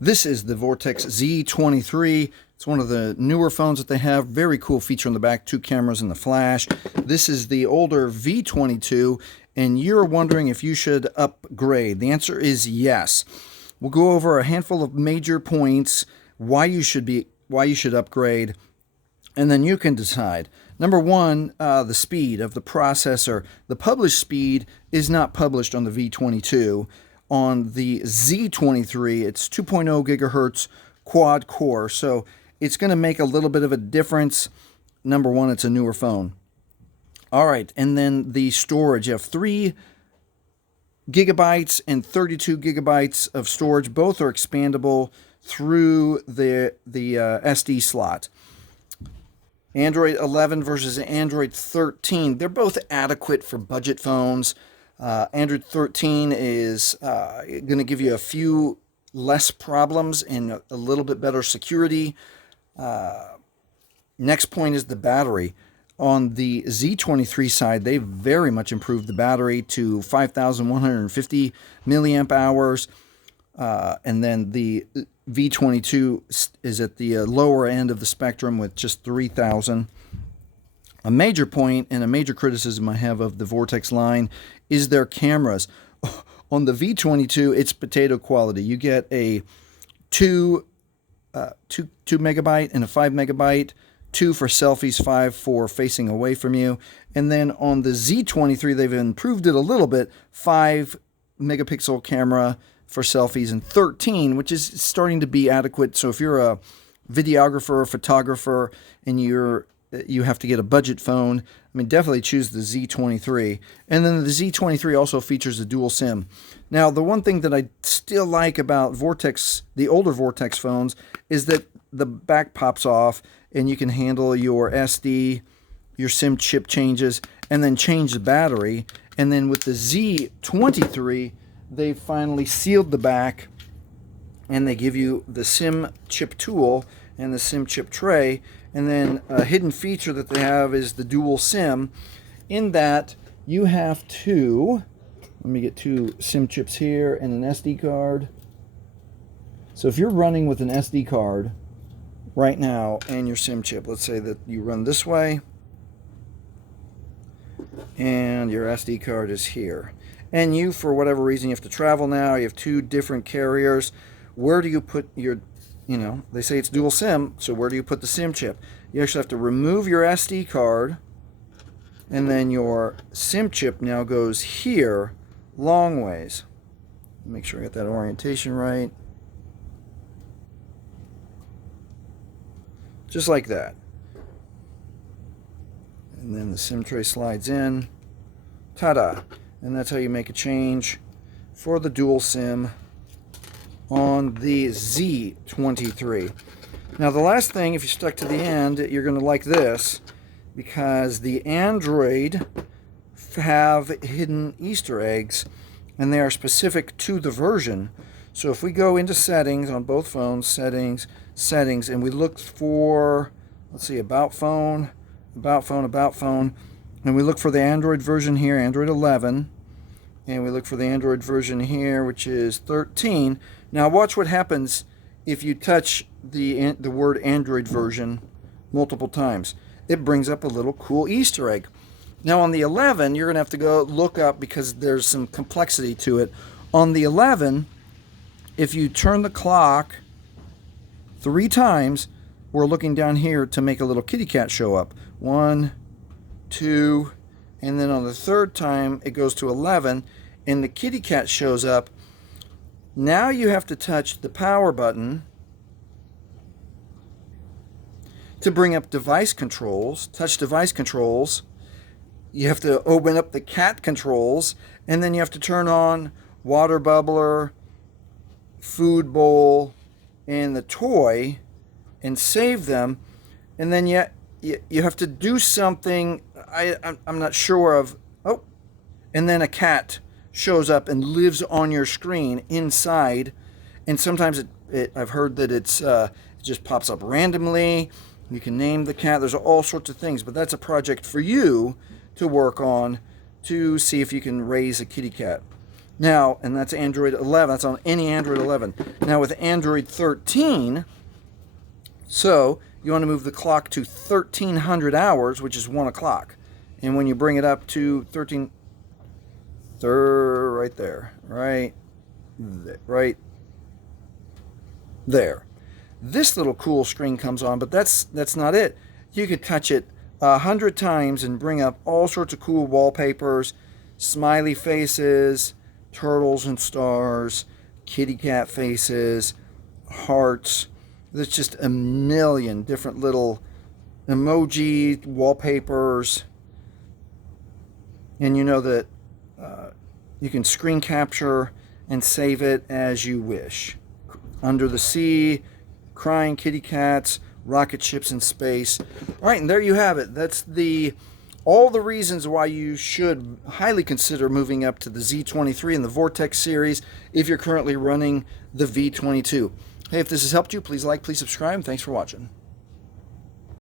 This is the Vortex Z23. It's one of the newer phones that they have. Very cool feature on the back, 2 cameras and the flash. This is the older V22, and you're wondering if you should upgrade. The answer is yes. We'll go over a handful of major points, why you should upgrade, and then you can decide. Number one, the speed of the processor. The published speed is not published on the V22. On the Z23, it's 2.0 gigahertz quad core, so it's going to make a little bit of a difference. Number one, it's a newer phone. All right, and then the storage. You have 3 gigabytes and 32 gigabytes of storage. Both are expandable through the SD slot. Android 11 versus Android 13. They're both adequate for budget phones. Android 13 is going to give you a few less problems and a little bit better security. Next point is the battery. On the Z23 side, they very much improved the battery to 5,150 milliamp hours. And then the V22 is at the lower end of the spectrum with just 3,000. A major point and a major criticism I have of the Vortex line is their cameras. On the V22, it's potato quality. You get a 2 megabyte and a 5 megabyte, 2 for selfies, 5 for facing away from you. And then on the Z23, they've improved it a little bit, 5 megapixel camera for selfies and 13, which is starting to be adequate. So if you're a videographer or photographer and you have to get a budget phone, I mean, definitely choose the Z23. And then the Z23 also features a dual SIM. Now, the one thing that I still like about Vortex, the older Vortex phones, is that the back pops off and you can handle your SD, your SIM chip changes, and then change the battery. And then with the Z23, they finally sealed the back and they give you the SIM chip tool and the SIM chip tray. And then a hidden feature that they have is the dual SIM, in that you have let me get 2 SIM chips here and an SD card. So if you're running with an SD card right now and your SIM chip, let's say that you run this way and your SD card is here. And you, for whatever reason, you have to travel now, you have 2 different carriers. Where do you put your, they say it's dual SIM, so where do you put the SIM chip? You actually have to remove your SD card, and then your SIM chip now goes here, long ways. Make sure I got that orientation right. Just like that. And then the SIM tray slides in. Ta-da! And that's how you make a change for the dual SIM on the Z23. Now, the last thing, if you stuck to the end, you're going to like this, because the Android have hidden Easter eggs, and they are specific to the version. So if we go into settings on both phones, settings, and we look for, let's see, about phone, and we look for the Android version here, Android 11, and we look for the Android version here, which is 13. Now watch what happens if you touch the word Android version multiple times. It brings up a little cool Easter egg. Now on the 11, you're going to have to go look up, because there's some complexity to it. On the 11, if you turn the clock 3 times, we're looking down here to make a little kitty cat show up. 1, 2, and then on the 3rd time it goes to 11 and the kitty cat shows up. Now you have to touch the power button to bring up device controls, touch device controls. You have to open up the cat controls, and then you have to turn on water bubbler, food bowl, and the toy and save them. And then you have to do something I'm not sure of. Oh, and then a cat shows up and lives on your screen inside. And sometimes I've heard that it just pops up randomly. You can name the cat. There's all sorts of things, but that's a project for you to work on to see if you can raise a kitty cat. Now, and that's Android 11. That's on any Android 11. Now with Android 13, so you want to move the clock to 1300 hours, which is 1 o'clock. And when you bring it up to 13, right there, right there. This little cool screen comes on, but that's not it. You could touch it 100 times and bring up all sorts of cool wallpapers, smiley faces, turtles and stars, kitty cat faces, hearts. There's just a million different little emoji wallpapers. And you know that you can screen capture and save it as you wish. Under the sea, crying kitty cats, rocket ships in space. All right, and there you have it. That's all the reasons why you should highly consider moving up to the Z23 and the Vortex series if you're currently running the V22. Hey, if this has helped you, please like, please subscribe, and thanks for watching.